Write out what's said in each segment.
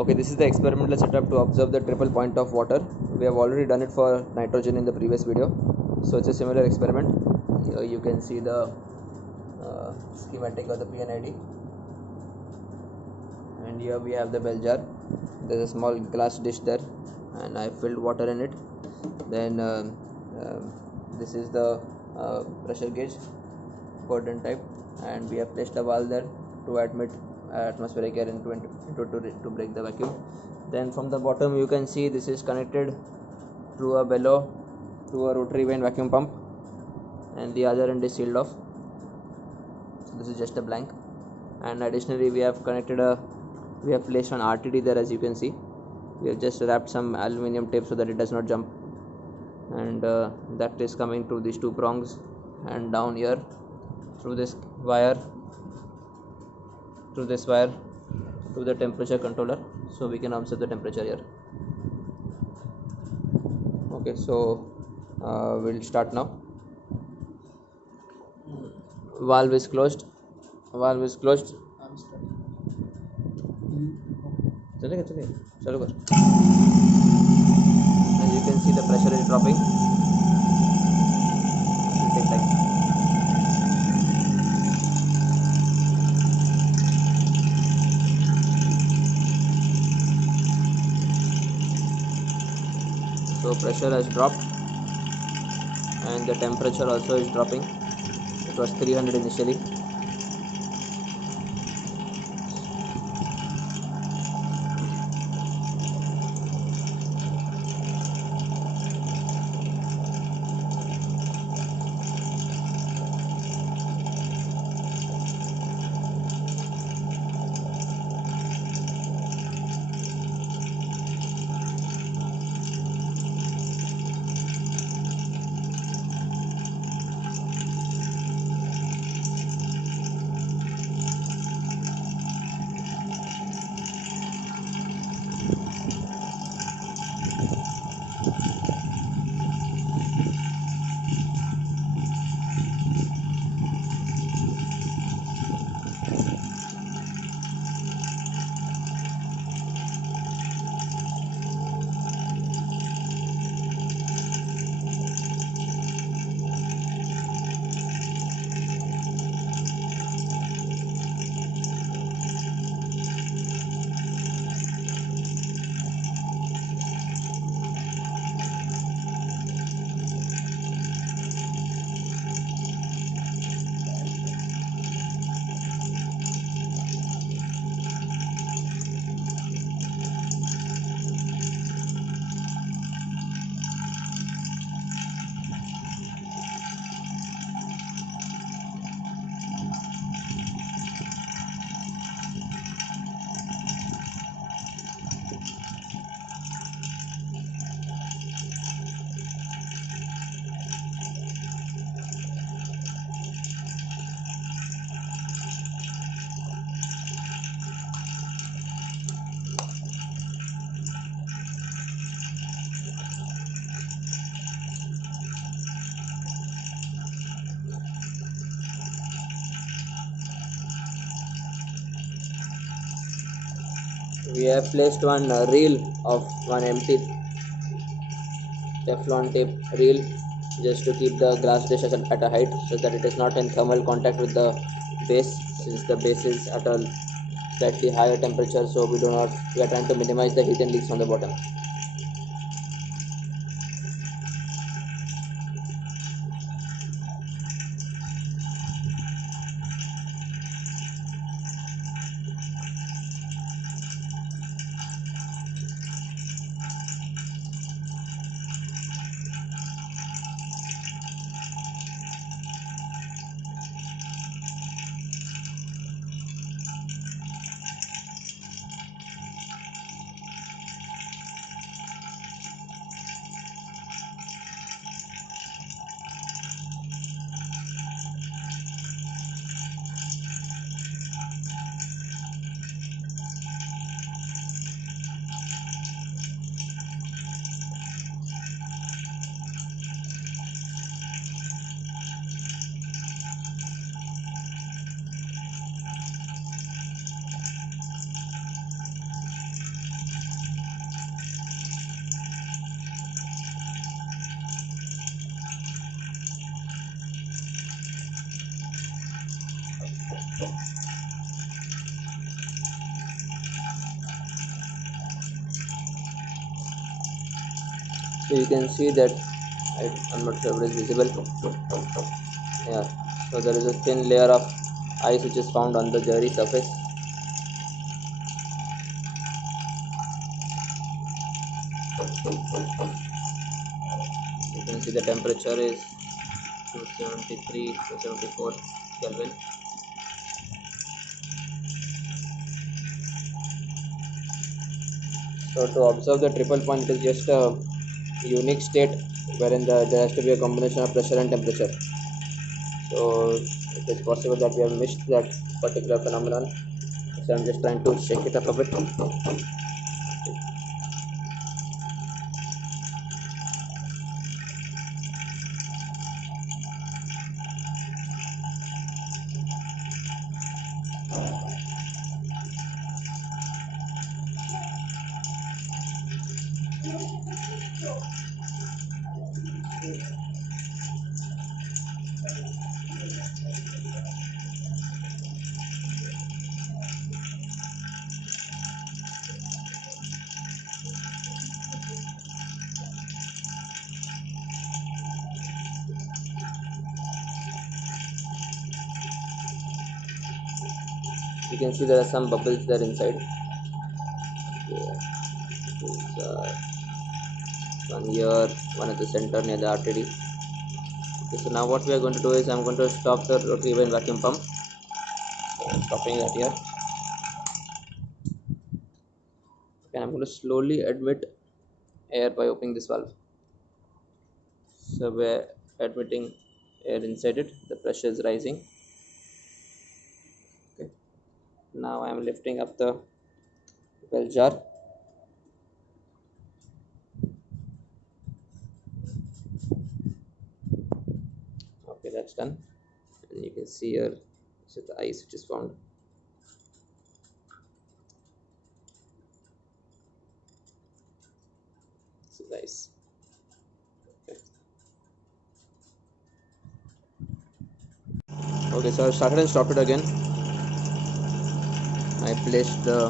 Okay, this is the experimental setup to observe the triple point of water. We have already done it for nitrogen in the previous video, so it's a similar experiment. You can see the schematic of the PNID, and here we have the bell jar. There's a small glass dish there, and I filled water in it. Then this is the pressure gauge, quadrant type, and we have placed a valve there to admit atmospheric air to break the vacuum. Then from the bottom you can see this is connected through a bellow to a rotary vane vacuum pump, and the other end is sealed off. So this is just a blank. And additionally we have placed an RTD there. As you can see, we have just wrapped some aluminium tape so that it does not jump, and that is coming through these two prongs and down here through this wire to the temperature controller, so we can observe the temperature here. Okay, so we'll start now. Valve is closed. चलेगा चालू कर. As you can see, the pressure is dropping. It will take time. So pressure has dropped, and the temperature also is dropping. It was 300 initially. We have placed one reel of one empty Teflon tape reel just to keep the glass dish at a height so that it is not in thermal contact with the base, since the base is at a slightly higher temperature. So we are trying to minimize the heat and leaks on the bottom. So you can see that I'm not sure if it is visible. Yeah, so there is a thin layer of ice which is found on the jelly surface. You can see the temperature is 273 274 Kelvin. So to observe the triple point, it is just a unique state wherein there has to be a combination of pressure and temperature. So it is possible that we have missed that particular phenomenon. So I'm just trying to shake it up a bit. You can see there are some bubbles there inside. Yeah. One here, one at the center near the RTD. Okay, so now what we are going to do is I'm going to stop the rotary vane vacuum pump. So I'm stopping that here. And I'm going to slowly admit air by opening this valve. So we're admitting air inside it. The pressure is rising. Okay. Now I'm lifting up the bell jar. Okay, that's done. And you can see here, this is the ice which is found. This is ice. Okay. Okay, so I started and stopped it again. I placed the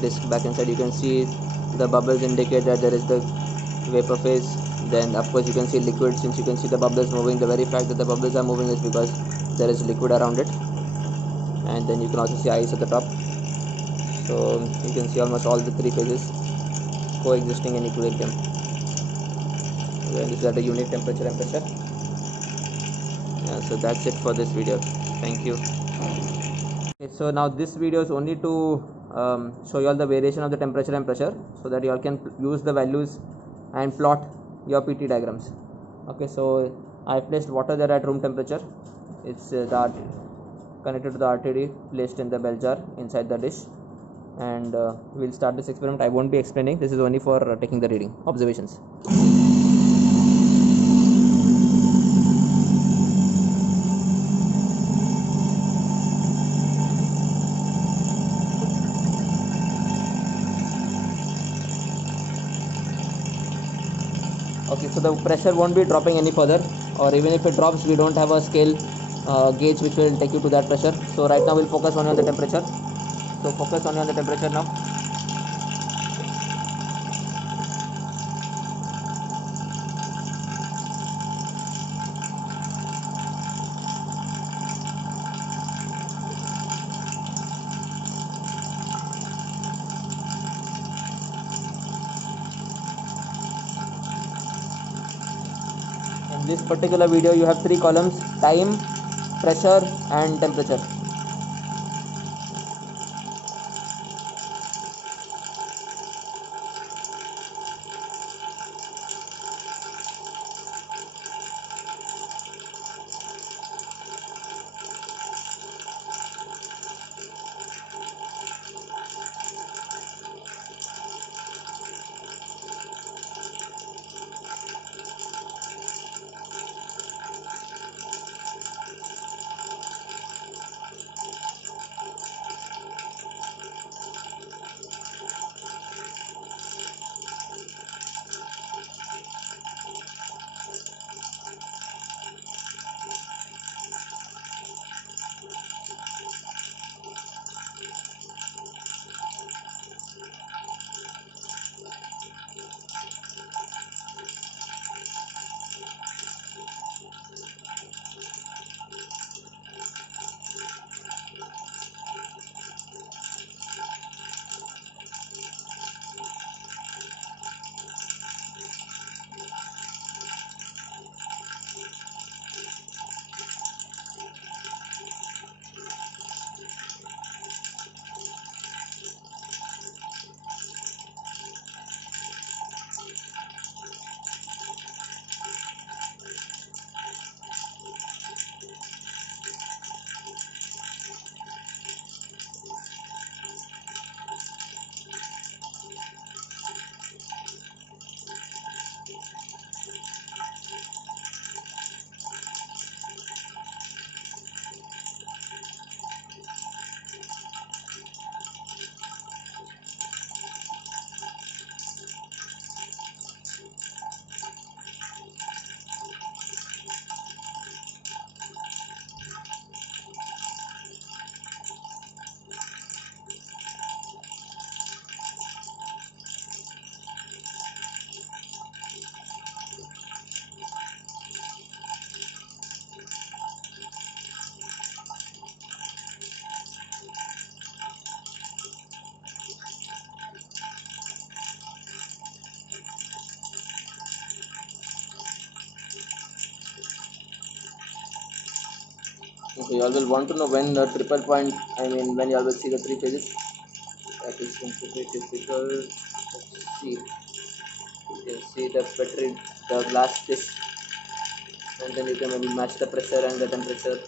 disc back inside. You can see the bubbles indicate that there is the vapor phase. Then of course you can see liquid. Since you can see the bubbles moving, the very fact that the bubbles are moving is because there is liquid around it. And then you can also see ice at the top. So you can see almost all the three phases coexisting in equilibrium. This is at a unique temperature and pressure. Yeah, so that's it for this video. Thank you. Okay, so now this video is only to show you all the variation of the temperature and pressure, so that you all can use the values and plot your PT diagrams. Okay, so I placed water there at room temperature. It's connected to the RTD placed in the bell jar inside the dish, and we'll start this experiment. I won't be explaining, this is only for taking the reading observations. Okay, so the pressure won't be dropping any further, or even if it drops, we don't have a scale gauge which will take you to that pressure. So right now we'll focus only on the temperature. So focus only on the temperature now. In this particular video you have three columns: time, pressure and temperature. So you all will want to know when the triple point, I mean when you all will see the three phases. That is going to be difficult. Let's see. You can see the petri, the glass dish, and then you can maybe match the pressure and the temperature.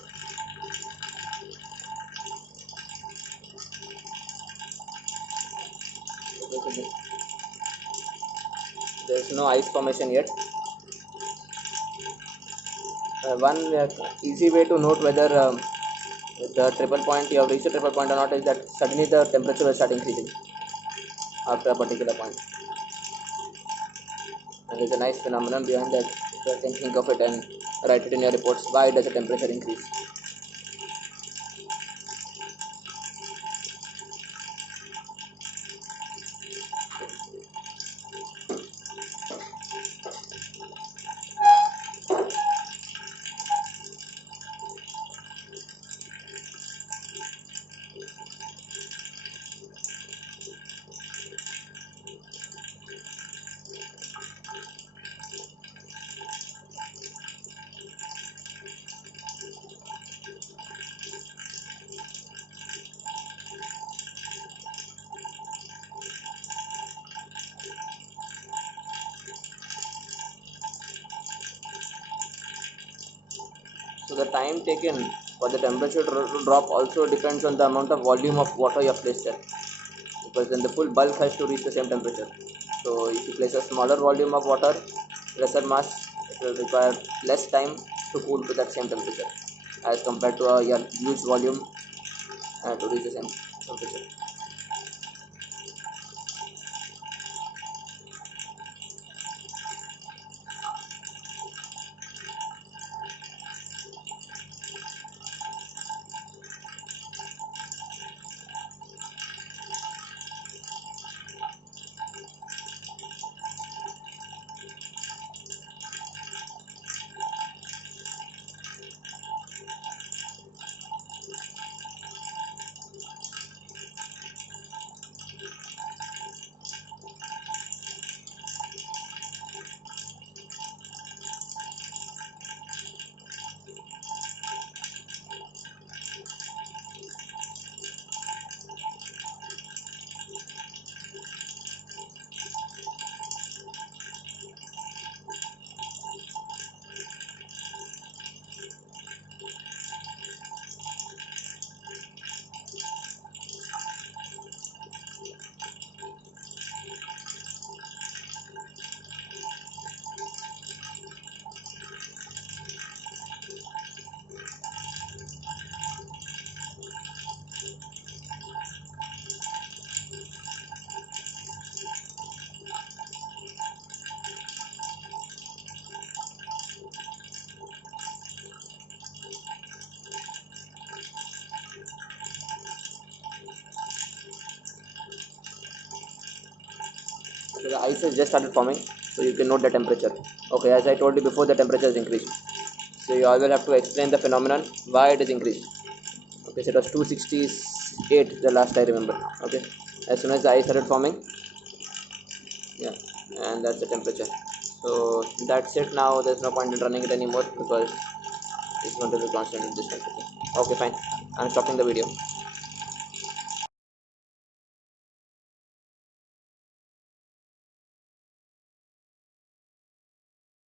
There's no ice formation yet. One easy way to note whether the triple point, you have reached a triple point or not, is that suddenly the temperature will start increasing after a particular point. And there's a nice phenomenon behind that. If you can think of it and write it in your reports. Why does the temperature increase? So the time taken for the temperature to drop also depends on the amount of volume of water you have placed there, because then the full bulk has to reach the same temperature. So if you place a smaller volume of water, lesser mass, it will require less time to cool to that same temperature as compared to a huge volume to reach the same temperature. So the ice has just started forming, so you can note the temperature. Okay, as I told you before, the temperature has increased. So you all will have to explain the phenomenon, why it is increased. Okay, so it was 268 the last I remember. Okay, as soon as the ice started forming, yeah, and that's the temperature. So that's it. Now there's no point in running it anymore because it's going to be constant at this temperature. Okay, fine. I'm stopping the video.